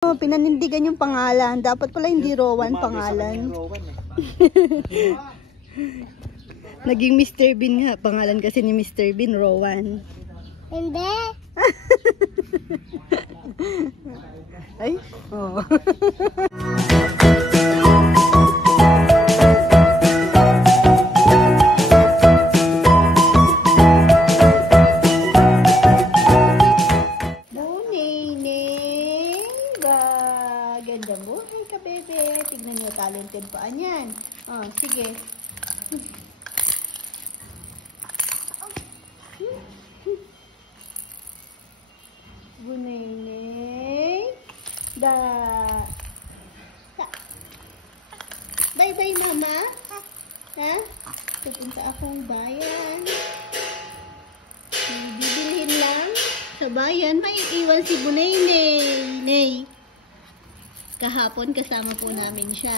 Oh, pinanindigan yung pangalan. Dapat pala hindi Rowan pangalan. Naging Mr. Bean nga. Pangalan kasi ni Mr. Bean, Rowan. Hindi. Ay, oh. Ganda buhay ka, bebe. Tignan nyo, talented paan yan. Oh, sige. Bunay-nay. Bye-bye, mama. Ha? Pupunta akong bayan. Bibilhin lang sa bayan. May iwan si Bunay-nay. Nay. Kahapon kasama po namin siya.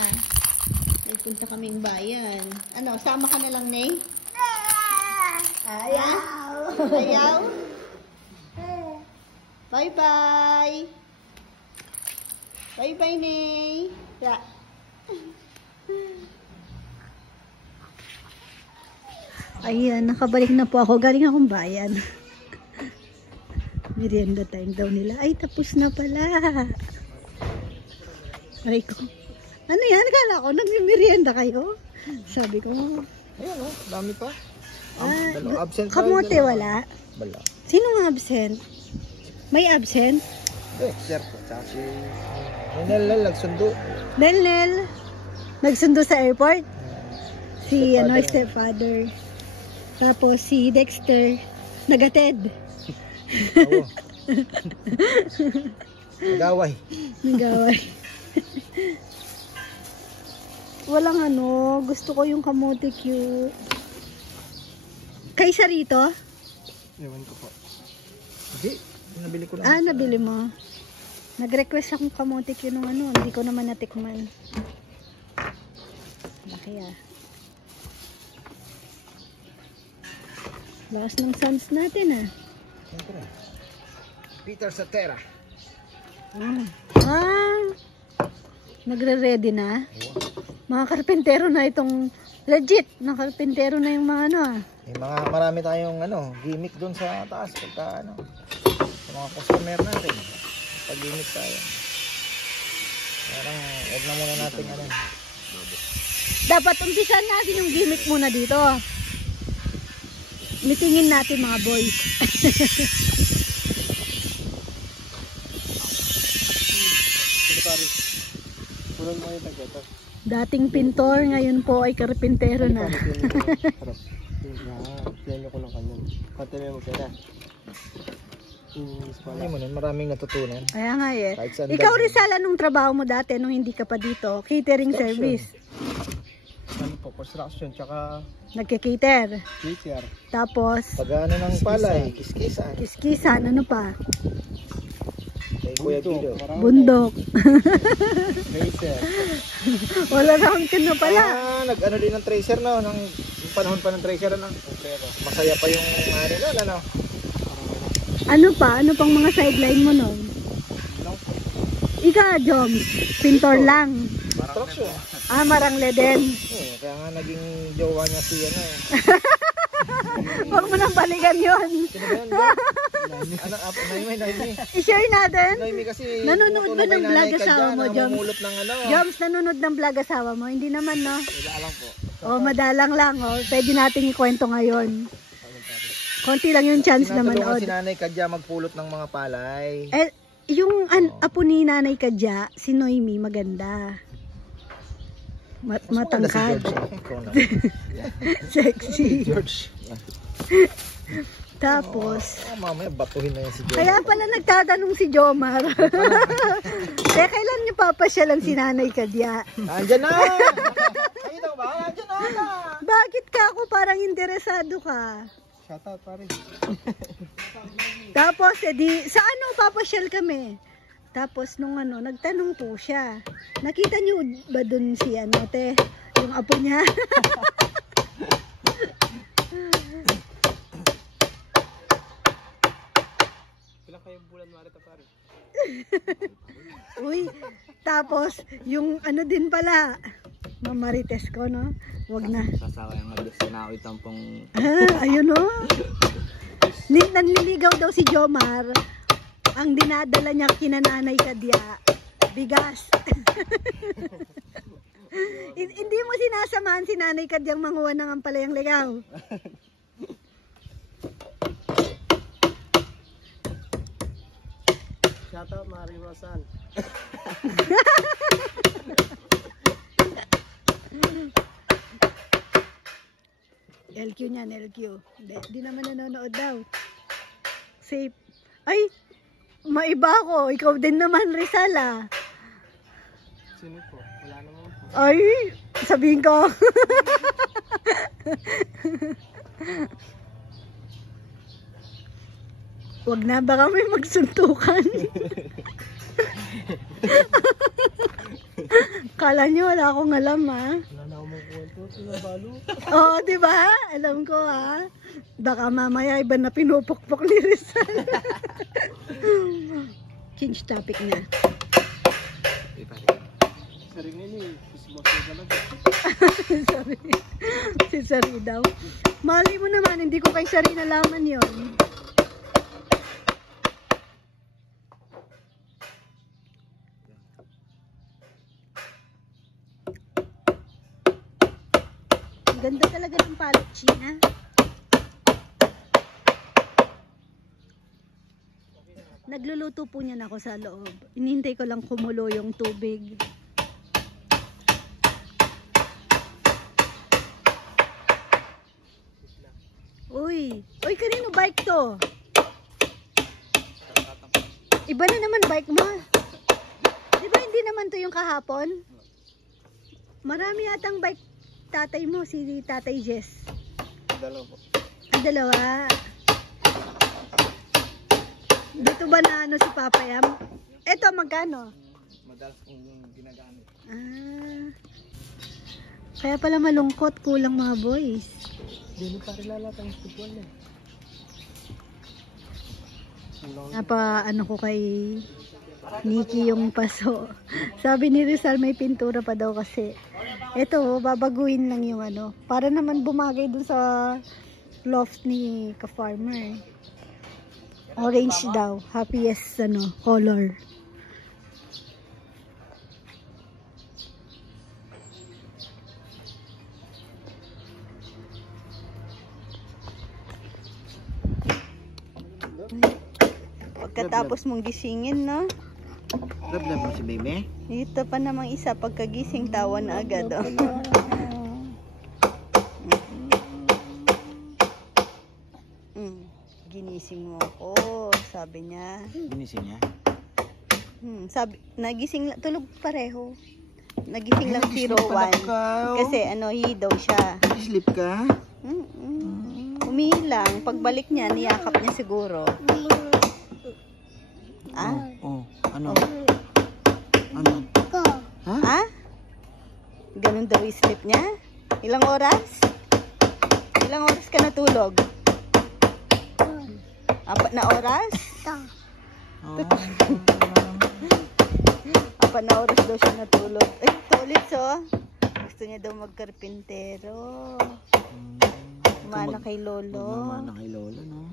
Pupunta kaming bayan. Ano, sama ka na lang, Nay? Ayaw. Ayaw? Bye-bye. Bye-bye, Nay. Yeah. Ayan, nakabalik na po ako. Galing akong bayan. Merienda time daw nila. Ay, tapos na pala. Aray ko. Ano yan? Kala ko, nagmimerienda kayo? Sabi ko. Ayan o, dami pa. Absent kamote wala? Wala. Sinong absent? May absent? Sir po. Tsaka si Nel nagsundo. Nel. Nagsundo sa airport? Si stepfather. Tapos si Dexter. Nagatid. Oo. Nagaway. Nagaway. Walang ano, gusto ko yung kamote cute. Kaysa rito? Ewan ko po. Hindi, nabili ko lang. Ah, nabili mo. Nag-request akong kamote cute nung ano, hindi ko naman natikman. Laki ah. Lakas ng suns natin ah. Siyempre. Peter Cetera. Nagre-ready na. Mga karpentero na itong legit. Na karpentero na yung mga ano ah. May marami tayong gimmick doon sa taas pagka sa mga customer natin. Pag-gimmick tayo. Parang huwag na muna natin Dapat umpisan natin yung gimmick muna dito. Mitingin natin mga boys. Dating pintor, ngayon po ay karpentero na. Maraming natutunan. Kaya nga eh. Ikaw Rizal, anong trabaho mo dati nung hindi ka pa dito? Catering service. Ano po, construction, tsaka Nagke-cater. cater. Tapos Pag-ano ng palay, kiskisan. kiskisan, ano pa? Kay Kuya Guido. Bundok. Tracer. Wala round ka na pala. Nag-ano din ng tracer no, nung panahon pa ng tracer masaya pa yung ano. Ano pa? Ano pang mga sideline mo nun? Ika, Jom, pintor lang. Construction. Marangle din. Kaya nga naging jowa niya si Huwag mo nang balikan yun. Sino ba yun? Naimi. I-share natin. Naimi kasi nanonood ba ng vlog asawa mo, Joms? Namumulot ng Joms, nanonood ng vlog asawa mo? Hindi naman, no? Madalang po. Madalang lang, Pwede natin ikwento ngayon. Konti lang yung chance na manood. Si Nanay Kadya magpulot ng mga palay. Yung apo ni Nanay Kadya, si Noemi, maganda. Matangkad. Sexy. George. Tapos, mamaya batuhin na yan si George. kaya pala nagtatanong si Jomar. Kailan niyo papasyalan si Nanay Kadya? Andiyan na! Kayo daw ba? Andiyan na! Bakit ka ako parang interesado ka? Shout out pare. Tapos, sa ano papasyal kami? Tapos nung nagtanong po siya. Nakita niyo ba dun si te? Yung apo niya? Ilang kayong bulan marita pare? Uy, tapos, yung ano din pala, mamarites ko, no? Wag na. Sasawa yung mag-gusto na ako itampong... Ayun, no? Nanliligaw daw si Jomar. Ang dinadala niya kinananay Kadya, bigas. Hindi mo sinasamahan si Nanay Kadyang manguha ng ampalayang ligaw. Shout out, Mari Rosan. LQ niyan, LQ. Di naman nanonood daw. Safe. Ay, maiba ako. Ikaw din naman, Rizal, ah. Sino po? Wala naman po. Ay, sabihin ko. Wag na, baka may magsuntukan. Kala nyo, wala akong alam, ha? Wala na akong kwento. Tinabalo. Oo, di ba? Alam ko, ha? Baka mamaya iba na pinupukpok ni Rizal. Change topic na. Saringin eh. Ismoso talaga. Sabi, si Sari daw. Mali mo naman, hindi ko kay Sari nalaman yon. Ganda talaga ng palot, China. Nagluluto po niyan ako sa loob. Inihintay ko lang kumulo yung tubig. Uy, kanino bike to? Iba na naman bike mo. Di ba hindi naman to yung kahapon? Marami yatang bike tatay mo, si Tatay Jess. Dalawa po. Ang dalawa. Dito ba na ano si Papa Yam? Eto, magkano? Madalas kong ginagamit. Kaya pala malungkot, kulang mga boys. Hindi pa rin lalatang football eh. Ano ko kay Nikki yung paso. Sabi ni Rizal may pintura pa daw kasi. Ito, babaguhin lang yung ano. Para naman bumagay dun sa loft ni ka-farmer. Orange daw. Happiest color. Pagkatapos mong gisingin, no? Love mo si baby? Ito pa namang isa, pagkagising tawa na agad, oh. Ginising mo ako, sabi niya. Ginising niya? Sabi, nagising lang, tulog pareho. Nagising lang si Rowan. Kasi hidaw siya. Sleep ka? Umihilang, pagbalik niya, niyakap niya siguro. Ano? Ano? Ha? Ganun daw yung sleep niya? Ilang oras? Ilang oras ka natulog? 4 na oras? 4 na oras daw siya natulog. Ulit gusto niya daw magkarpintero. Mana kay Lolo. Mana kay Lolo, no?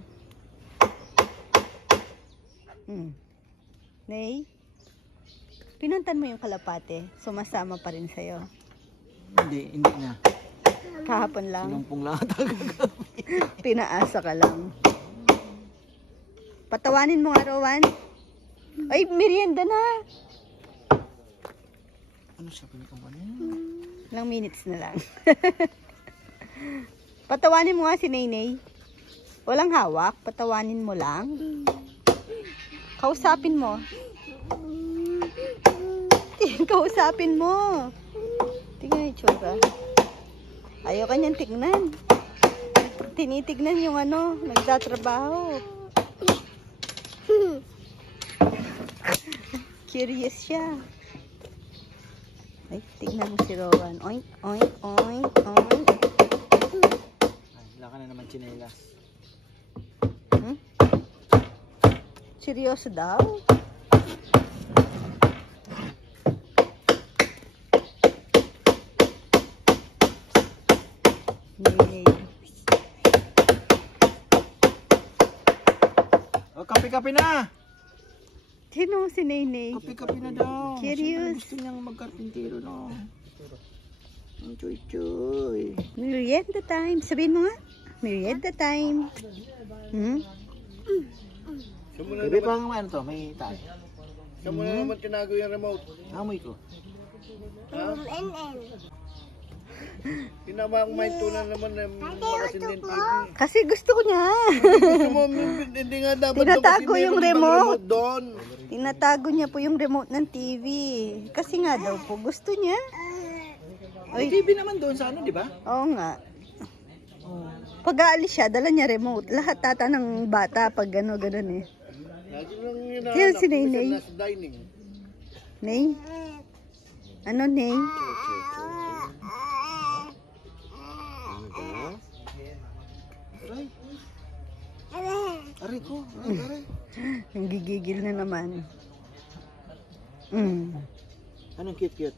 Nay, pinuntan mo yung kalapate, sumasama pa rin sa'yo. Hindi na. Kahapon lang. Sinumpong lahat agad. Pinaasa ka lang. Patawanin mo nga, Rowan. Ay, merienda na. Ano sabi niyo kung ano? Ilang minutes na lang. Patawanin mo nga si Naynay. Walang hawak, patawanin mo lang. Kausapin mo. Kausapin mo. Tingnan yung tsura. Ayaw ka niyang tignan. Tinitignan yung nagtatrabaho. Curious siya. Ay, tignan mo si Rowan. Oink, oink, oink, oink. Wala ka na naman tsinelas. Seryoso daw? Kape-kape na! Sino si Nenay? Kape-kape na daw. Curious. Gusto niyang magkarpintero, no? Ang choy-choy. Merienda time. Sabihin mo nga. Merienda time. Hmm? Gabi pa nga ano to, may tayo. Saan mo na naman tinago yung remote? Amoy ko. Ha? Tinama akong may tunan naman na makasindin TV. Kasi gusto ko niya. Gusto mo, hindi nga dapat Tinatago dapat yung meron remote. doon. Tinatago niya po yung remote ng TV. Kasi nga daw po gusto niya. May TV naman doon sa ano, di ba? Oo nga. Pag aalis siya, dala niya remote. Lahat tata ng bata pag gano'n eh. Lagi lang Sino si hinahanap. Nenay? Minsan nasa dining. Ney? Ano, Ney? Aray ko, aray. Ang gigigil na naman. Mm. Anong cute-cute?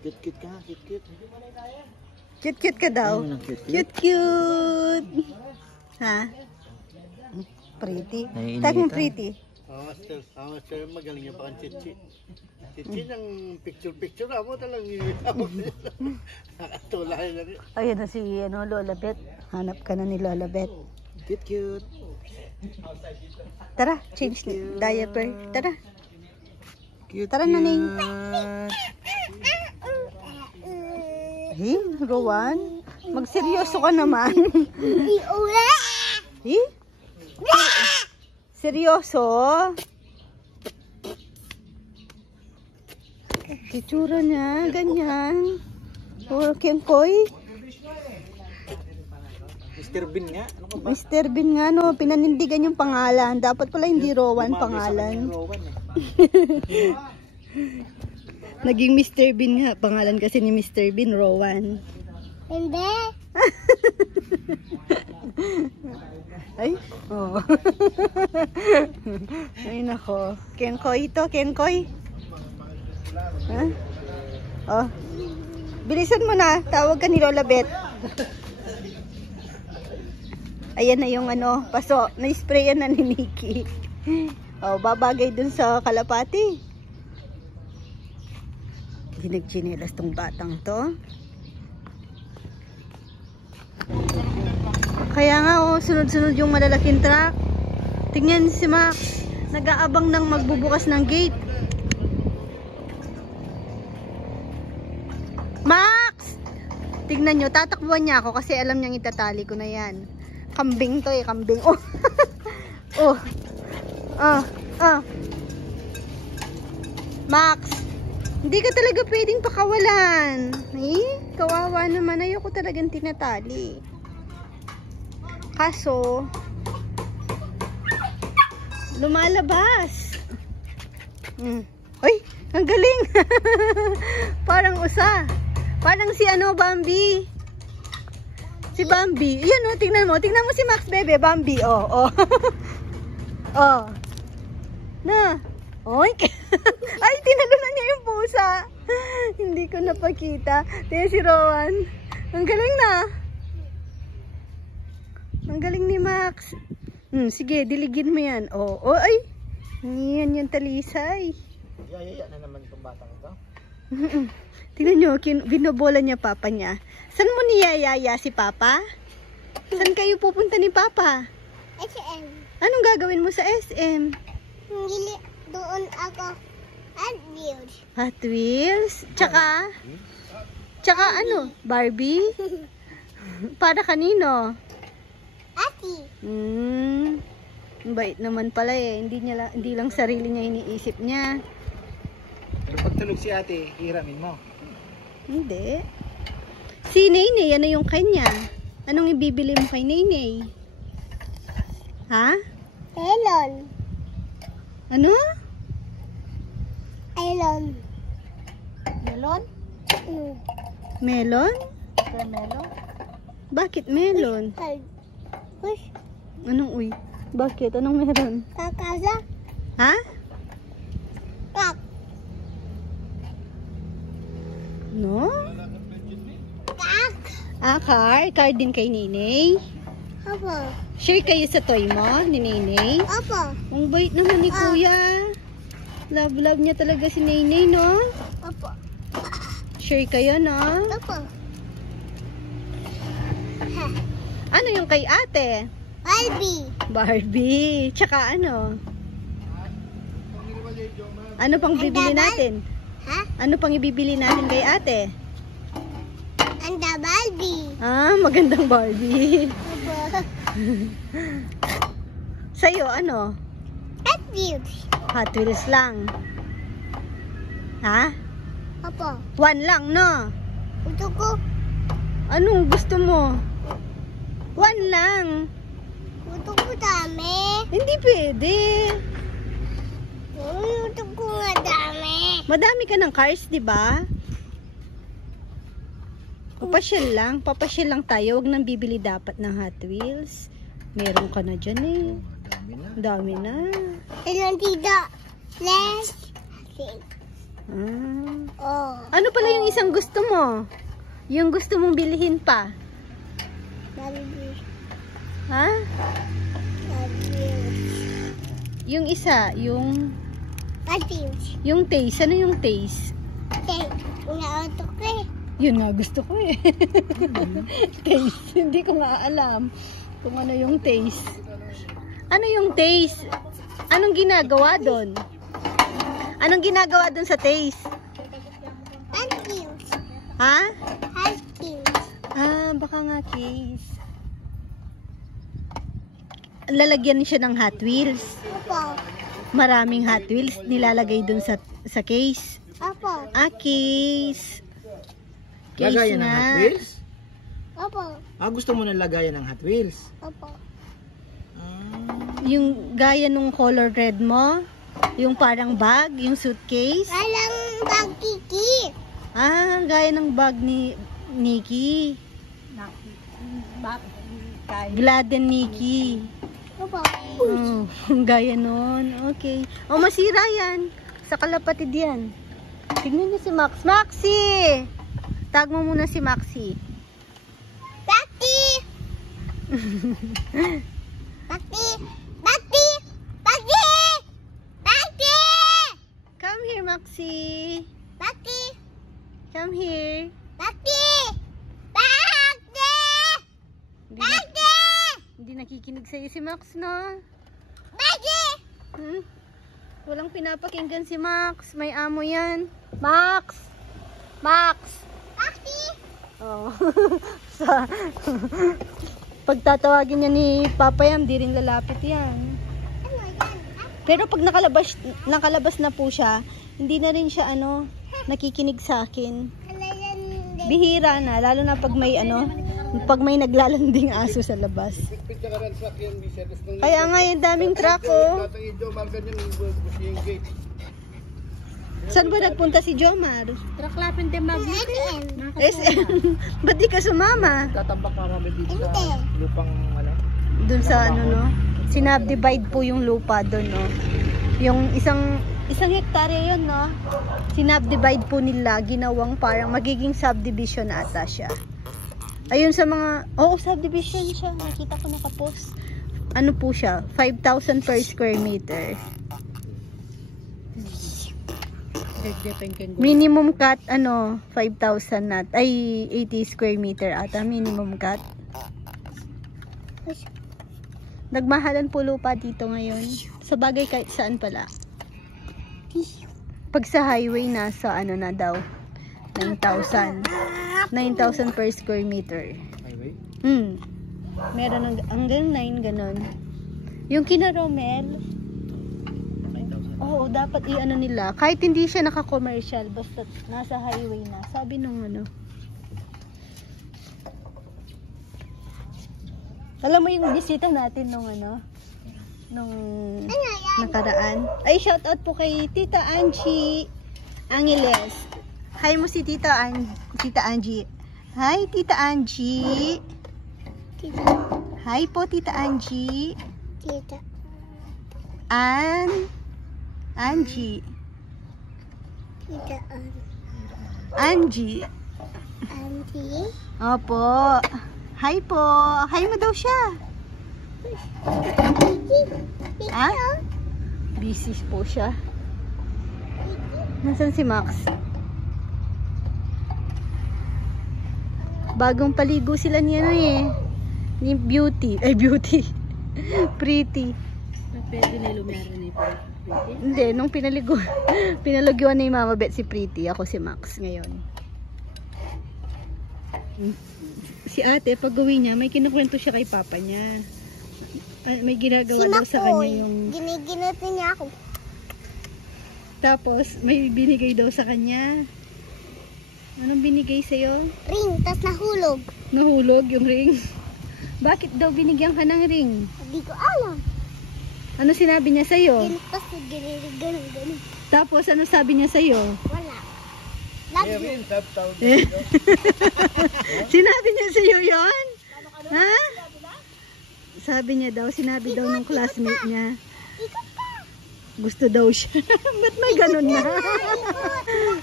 Cute-cute ka, cute-cute. Cute-cute ka daw. Ano ng cute-cute? Cute-cute. Ha? Pretty. Naiinitan. Tag mo pretty. Master, magaling yung pang chichi. Chichi ng picture-picture mo talagang nakatulay na rin. Ayun na si Lola Beth. Hanap ka na ni Lola Beth. Cute-cute. Tara, change diaper. Tara. Cute. Tara na, Ning. Hey, Rowan. Magseryoso ka naman. Hey? Seryoso? Titsura niya, ganyan. O, Kemkoy. Mr. Bean nga. Ano ka ba? Mr. Bean nga, no, pinanindigan yung pangalan. Dapat pala hindi Rowan pangalan. Rowan eh. Naging Mr. Bean nga, pangalan kasi ni Mr. Bean, Rowan. Hindi. Ay, oh. Ay, nako. Kenkoy ito, Kenkoy. Ha? Oh. Bilisan mo na, tawag ka ni Lola Beth. Ayan na yung ano, paso, na-sprayan na ni Nikki. Oh, babagay dun sa kalapati. Ginagchinelas tong batang to. Kaya nga oh, sunod-sunod yung malalaking truck. Tingnan si Max, nag-aabang ng magbubukas ng gate. Max! Tignan nyo, tatakbuhan niya ako kasi alam niyang itatali ko na yan. Kambing to eh, kambing. Oh. Oh. Max, hindi ka talaga pwedeng pakawalan. Eh, kawawa naman. Ayoko talagang tinatali. Kaso, lumalabas. Uy, ang galing. Parang usa. Parang si ano, Bambi. Si Bambi. Yan oh, tingnan mo. Tingnan mo si Max, bebe. Bambi, oh. Oh. Na. Oy. Ay, tinalunan niya yung pusa. Hindi ko napakita. Tingnan si Rowan. Ang galing na. Ang galing ni Max. Sige, diligin mo yan. Oh, ay. Yan yung talisay. Yaya na naman itong batang ito. Tingnan nyo, binobola niya papa niya. Saan mo niyayaya si papa? Saan kayo pupunta ni papa? SM. Anong gagawin mo sa SM? Hindi doon ako. At Wheels. Hot Wheels? Tsaka ano? Barbie? Para kanino? Ati. Bait naman pala eh. Hindi lang sarili niya iniisip niya. Pero pag tulog si ate, hiramin mo. Hindi. Si Nenay, ano yung kanya? Anong ibibili mo kay Nenay? Ha? Melon. Ano? Melon. Melon? Mm. Melon? Melon? Bakit melon? Push. Anong uy? Bakit? Anong meron? Kakasa. Ha? Kak. No? Kak. Car din kay Nenay. Opo. Share kayo sa toy mo, ni Nenay? Opo. Ang bait naman ni Kuya. Love niya talaga si Nenay, no? Opo. Share kayo, no? Opo. Ha. Ano yung kay ate? Barbie. Barbie. Tsaka ano? Ano pang bibili natin? Ha? Ano pang ibibili natin kay ate? Anda Barbie. Ah, magandang Barbie. Opo. Sa'yo, ano? Hot Wheels. Hot Wheels lang. Ha? Opo. One lang, no? Gusto ko. Anong gusto mo? One lang. Gusto ko dami. Hindi pwede. Gusto ko nga dami. Madami ka ng cars, di ba? Papasyal lang tayo. Huwag nang bibili dapat ng Hot Wheels. Meron ka na dyan eh. Dami na. Dami na. Ilan dito? Let's see. Ah. Oh. Ano pala yung isang gusto mo? Yung gusto mong bilhin pa? Barbie. Ha? Hot Wheels. Yung isa, yung Hot Wheels. taste. Ano yung taste? Okay. Una-auto ko eh. Yun nga gusto ko eh. Taste. Hindi ko nga alam kung ano yung taste. Ano yung taste? Anong ginagawa doon? Anong ginagawa doon sa taste? Hot Wheels. Ha? Hot Wheels. Ah, baka nga case. Lalagyan siya ng Hot Wheels. Opo. Maraming Hot Wheels nilalagay doon sa case. Opo. Ah, case. Case Lagayan ng nga. Hot Wheels? Opo. Gusto mo na lagayan ng Hot Wheels? Opo. Yung gaya nung color red mo, yung parang bag, yung suitcase. Alang bagkiki. Ah, gaya ng bag ni Nikki. Gladden Nikki. Opo. Oh, gaya nun. Okay. Oh, masira yan. Sa kalapatid yan. Tignan niyo si Max. Maxi! Tag mo muna si Maxi. Baki. Baki. Baki. Baki. Baki. Come here, Maxi. Baki. Come here. Baki. Baki. Hindi, Baki. hindi nakikinig sa'yo si Max, no? Baki. Hmm? Walang pinapakinggan si Max. May amo yan. Max! Max! Baki. Oh. Sa pagtatawagin niya ni Papa Yam, di rin lalapit yan. Ano yan? Pero pag nakalabas na po siya, hindi na rin siya nakikinig sa akin. Ano yan? Bihira na, lalo na pag may naglalanding aso sa labas. Kaya nga yung daming truck, oh. Saan ba nagpunta si Jomar? Truck lapin din SM. SM. Ba't di ka sumama? Tatambak na kami dito sa Hindi. lupang Doon sa no? Sinabdivide po yung lupa doon, no? Yung isang hektarya yun, no? Sinabdivide po nila, ginawang parang magiging subdivision ata siya. Ayun sa mga, subdivision siya. Nakita ko nakapost. Ano po siya? 5,000 per square meter. Minimum cut, 5,000 nat. Ay, 80 square meter ata. Minimum cut. Nagmahalan po lupa dito ngayon. Sa bagay kahit saan pala. Pag sa highway, nasa na daw. 9,000. 9,000 per square meter. highway. Meron hanggang 9 ganon. Yung kina Romel, 9,000. oo, dapat nila. Kahit hindi siya naka-commercial, basta nasa highway na. Sabi nung alam mo yung bisita natin nung nakaraan. Ay, shout out po kay Tita Angie Angeles. Hi mo si Tita Angie. Hi, Tita Angie. Tita. Hi po, Tita Angie. Tita. Angie. Tita. Angie. Auntie. Opo. Hi po. Hi mo daw siya. Ha? Busy po siya. Nasaan si Max? Bagong paligo sila niya ni Beauty. Ay, Beauty. Pretty. Pwede na lumiara na yung Hindi, nung pinaliguan ni Mama Bet si Pretty. Ako si Max ngayon. Si ate, pag uwi niya, may kinukwento siya kay papa niya. May ginagawa daw sa kanya yung... Giniginat niya ako. Tapos, may binigay daw sa kanya. Anong binigay sa'yo? Ring, tas nahulog. Nahulog yung ring. Bakit daw binigyan ka ng ring? Hindi ko alam. Ano sinabi niya sa'yo? Tapos ganun. Tapos, ano sabi niya sa'yo? Wala. Love you. Sinabi niya sa'yo yun? Ha? Sabi niya daw, sinabi daw ng classmate niya. Ikot ka. Gusto daw siya. Ba't may ganun na?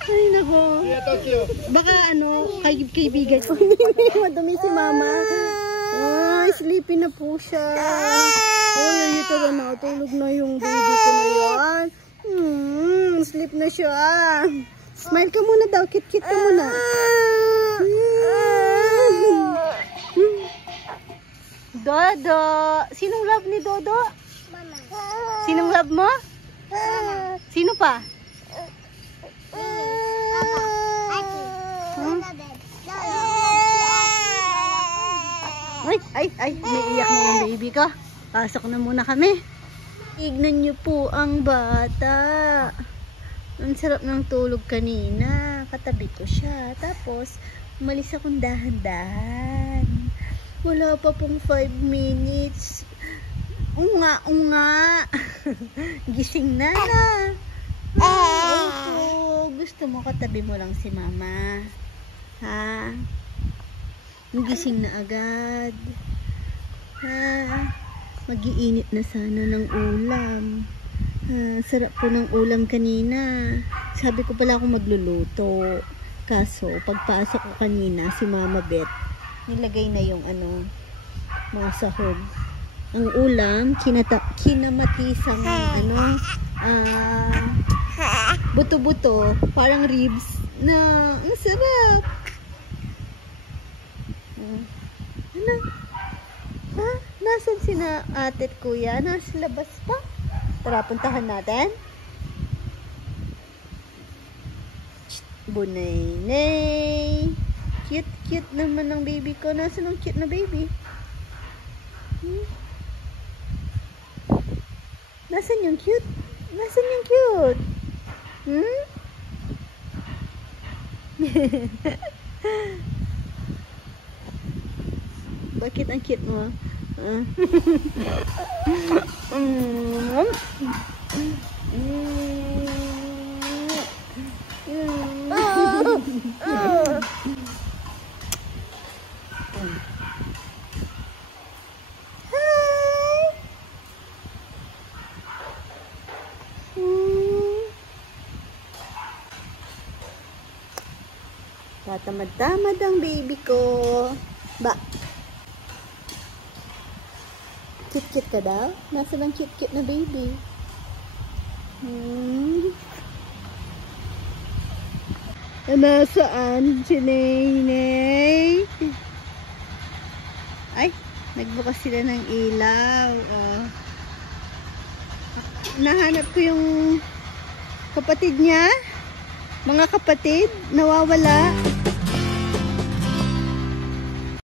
Ay, nako. Baka kaibigan ko. Madumi si mama. Ay, sleepy na po siya. Ay, ito na, tulog na yung baby ko na yan. Sleep na siya. Smile ka muna daw, kit-kit ka muna. Dodo. Sinong love ni Dodo? Mama. Sinong love mo? Sino pa? Papa. Ate. Lola, bed. Ay, naiiyak na yung baby ko. Pasok na muna kami. Tignan niyo po ang bata. Ang sarap ng tulog kanina. Katabi ko siya. Tapos, umalis akong dahan-dahan. Wala pa pong 5 minutes. Unga. Gising na. Opo. Gusto mo katabi mo lang si mama. Ha? Gising na agad. Ha? Mag-iinit na sana ng ulam. Sarap po ng ulam kanina. Sabi ko pala akong magluluto. Kaso, pagpasok ko kanina, si Mama Bet, nilagay na yung mga sahog. Ang ulam, kinamatisang buto-buto, parang ribs, na masarap. Ano? Ha? Nasaan sina ate at kuya? Nasa labas pa? Tara, puntahan natin. Bunay-nay. Cute naman ng baby ko. Nasaan ang cute na baby? Nasaan yung cute? Nasaan yung cute? Bakit ang cute mo? Tatamad-tamad ang baby ko. Ba? Cute-cute ka daw? Nasaan ang cute-cute na baby? Nasaan si Ney? Ay, nagbukas sila ng ilaw. Oh. Nahanap ko yung kapatid niya. Mga kapatid, nawawala.